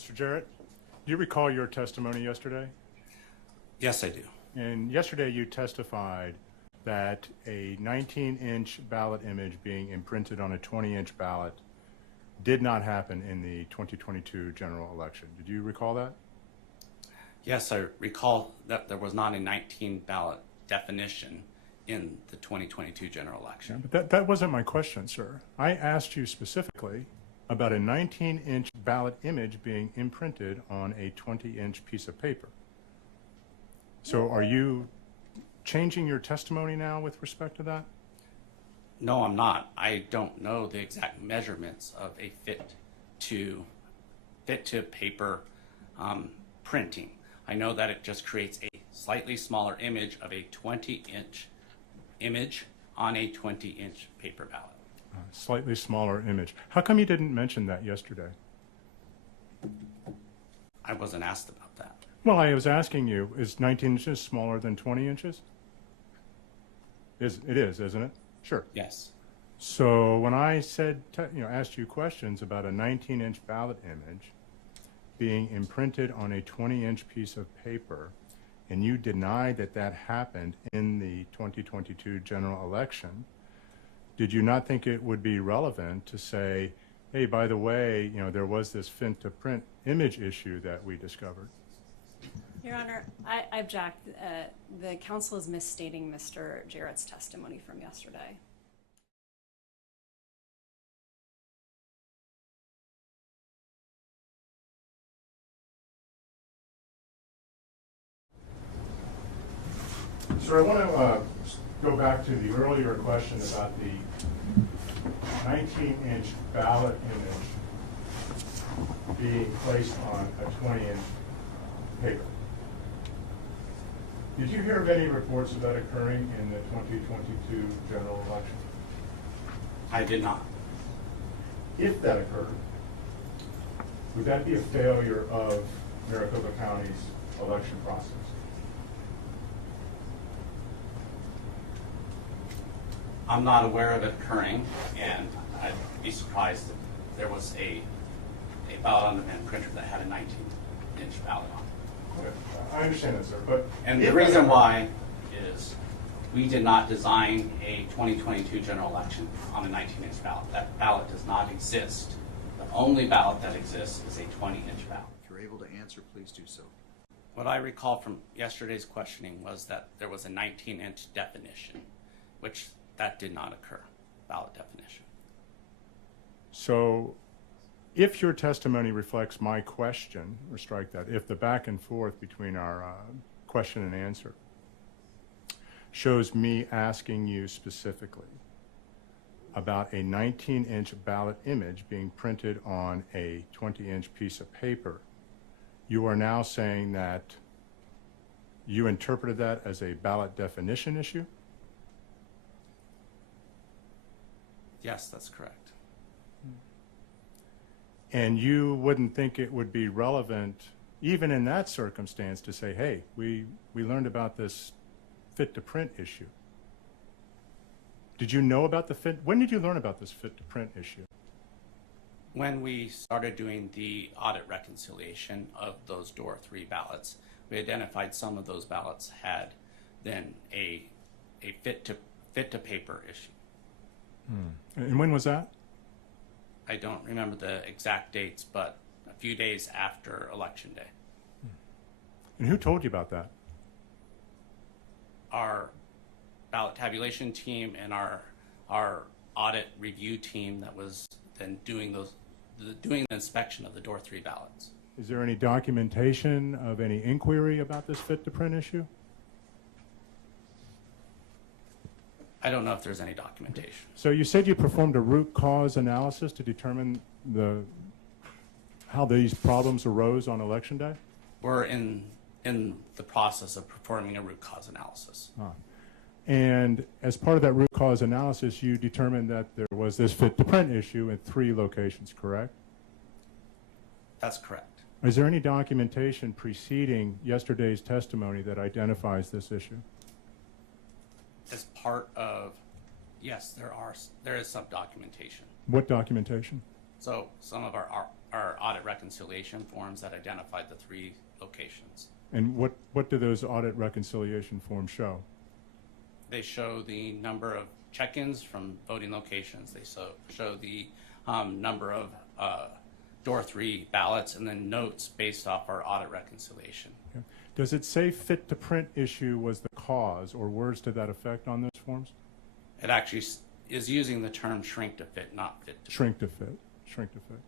Mr. Jarrett, do you recall your testimony yesterday? Yes, I do. And yesterday you testified that a 19-inch ballot image being imprinted on a 20-inch ballot did not happen in the 2022 general election. Did you recall that? Yes, I recall that there was not a 19 ballot definition in the 2022 general election. But that wasn't my question, sir. I asked you specifically about a 19-inch ballot image being imprinted on a 20-inch piece of paper. So are you changing your testimony now with respect to that? No, I'm not. I don't know the exact measurements of a fit to paper printing. I know that it just creates a slightly smaller image of a 20-inch image on a 20-inch paper ballot. Slightly smaller image. How come you didn't mention that yesterday? I wasn't asked about that. Well, I was asking you, is 19 inches smaller than 20 inches? It is, isn't it? Sure. Yes. So when I said, asked you questions about a 19-inch ballot image being imprinted on a 20-inch piece of paper, and you denied that that happened in the 2022 general election, did you not think it would be relevant to say, hey, by the way, there was this fin-to-print image issue that we discovered? Your Honor, I object. The council is misstating Mr. Jarrett's testimony from yesterday. Sir, I want to go back to the earlier question about the 19-inch ballot image being placed on a 20-inch paper. Did you hear of any reports of that occurring in the 2022 general election? I did not. If that occurred, would that be a failure of Maricopa County's election process? I'm not aware of it occurring, and I'd be surprised if there was a ballot on demand printer that had a 19-inch ballot on it. Okay. I understand that, sir, but... And the reason why is we did not design a 2022 general election on a 19-inch ballot. That ballot does not exist. The only ballot that exists is a 20-inch ballot. If you're able to answer, please do so. What I recall from yesterday's questioning was that there was a 19-inch definition, which that did not occur, ballot definition. So if your testimony reflects my question, or strike that, if the back and forth between our question and answer shows me asking you specifically about a 19-inch ballot image being printed on a 20-inch piece of paper, you are now saying that you interpreted that as a ballot definition issue? Yes, that's correct. And you wouldn't think it would be relevant, even in that circumstance, to say, hey, we learned about this fit-to-print issue. Did you know about the when did you learn about this fit-to-print issue? When we started doing the audit reconciliation of those DOR 3 ballots, we identified some of those ballots had then a fit-to-paper issue. And when was that? I don't remember the exact dates, but a few days after Election Day. And who told you about that? Our ballot tabulation team and our audit review team that was then doing the inspection of the DOR 3 ballots. Is there any documentation of any inquiry about this fit-to-print issue? I don't know if there's any documentation. So you said you performed a root cause analysis to determine how these problems arose on Election Day? We're in the process of performing a root cause analysis. And as part of that root cause analysis, you determined that there was this fit-to-print issue in 3 locations, correct? That's correct. Is there any documentation preceding yesterday's testimony that identifies this issue? As part of, yes, there is some documentation. What documentation? So some of our audit reconciliation forms that identified the 3 locations. And what do those audit reconciliation forms show? They show the number of check-ins from voting locations. They show the number of door 3 ballots, and then notes based off our audit reconciliation. Okay. Does it say fit to print issue was the cause, or words to that effect on those forms? It actually is using the term shrink to fit, not fit to Shrink to fit, shrink to fit.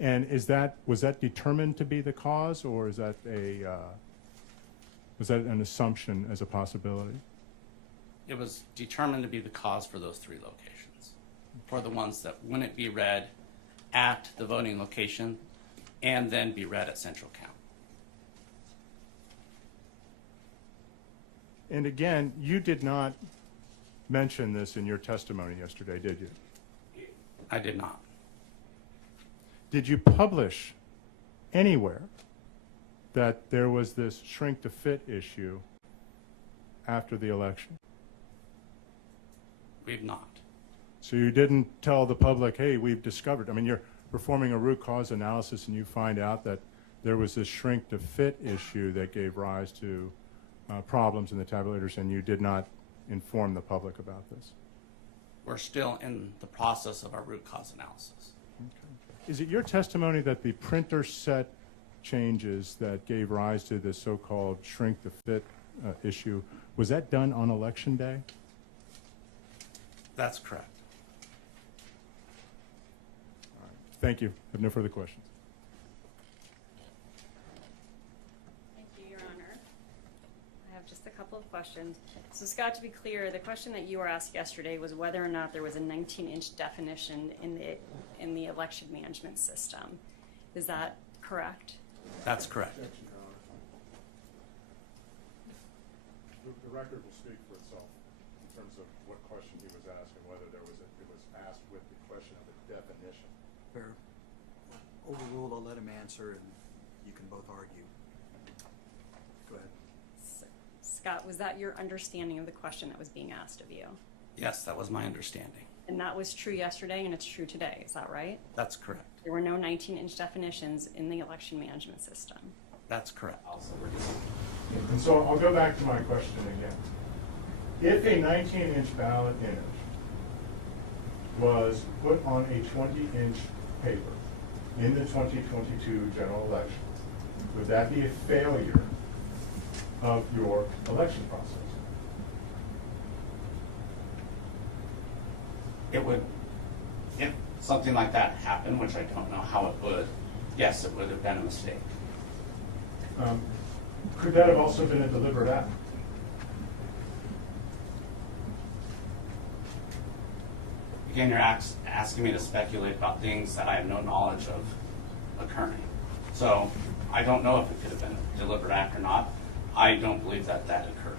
And was that determined to be the cause, or is that was that an assumption as a possibility? It was determined to be the cause for those 3 locations, for the ones that wouldn't be read at the voting location and then be read at central count. And again, you did not mention this in your testimony yesterday, did you? I did not. Did you publish anywhere that there was this shrink to fit issue after the election? We've not. So you didn't tell the public, hey, we've discovered, I mean, you're performing a root cause analysis and you find out that there was this shrink to fit issue that gave rise to problems in the tabulators, and you did not inform the public about this. We're still in the process of our root cause analysis. Is it your testimony that the printer set changes that gave rise to this so-called shrink to fit issue, was that done on election day? That's correct. Thank you. I have no further questions. Thank you, Your Honor. I have just a couple of questions. So Scott, to be clear, the question that you were asked yesterday was whether or not there was a 19-inch definition in the election management system. Is that correct? That's correct. The record will speak for itself in terms of what question he was asking, whether it was asked with the question of the definition. Fair. Overruled, I'll let him answer, and you can both argue. Go ahead. Scott, was that your understanding of the question that was being asked of you? Yes, that was my understanding. And that was true yesterday, and it's true today. Is that right? That's correct. There were no 19-inch definitions in the election management system. That's correct. And so I'll go back to my question again. If a 19-inch ballot image was put on a 20-inch paper in the 2022 general election, would that be a failure of your election process? It would, if something like that happened, which I don't know how it would, yes, it would have been a mistake. Could that have also been a deliberate act? Again, you're asking me to speculate about things that I have no knowledge of occurring. So I don't know if it could have been a deliberate act or not. I don't believe that occurred.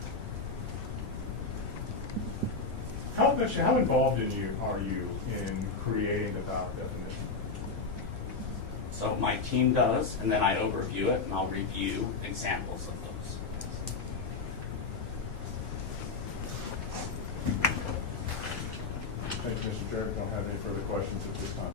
How involved are you in creating the ballot definition? So my team does, and then I overview it, and I'll review examples of those. Thank you, Mr. Jarrett. Don't have any further questions at this time.